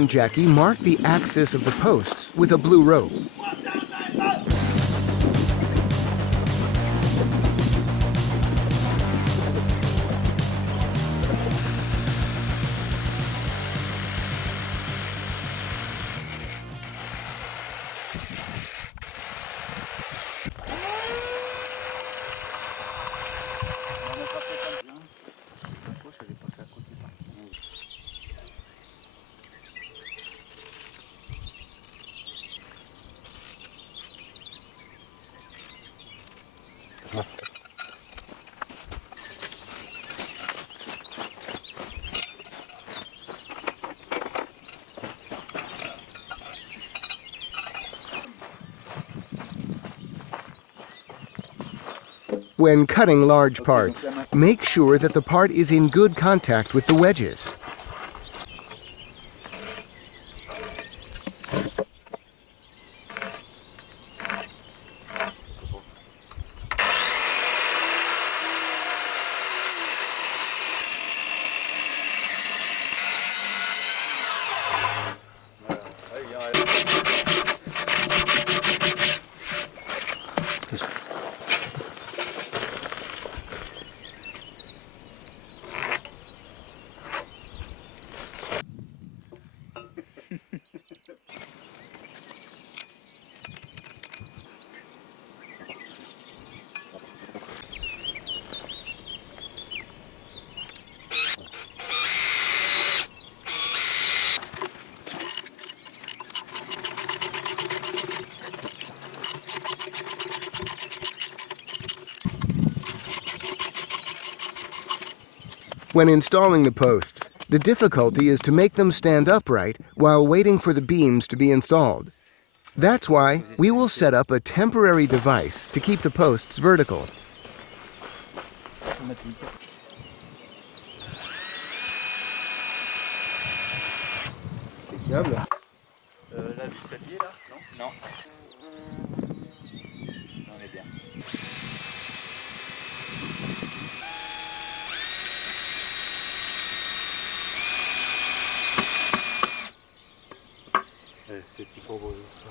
and Jacky mark the axis of the posts with a blue rope. When cutting large parts, make sure that the part is in good contact with the wedges. When installing the posts, the difficulty is to make them stand upright while waiting for the beams to be installed. That's why we will set up a temporary device to keep the posts vertical. La vis alliée là? Non. Non. On est bien. C'est petit pour beau ça.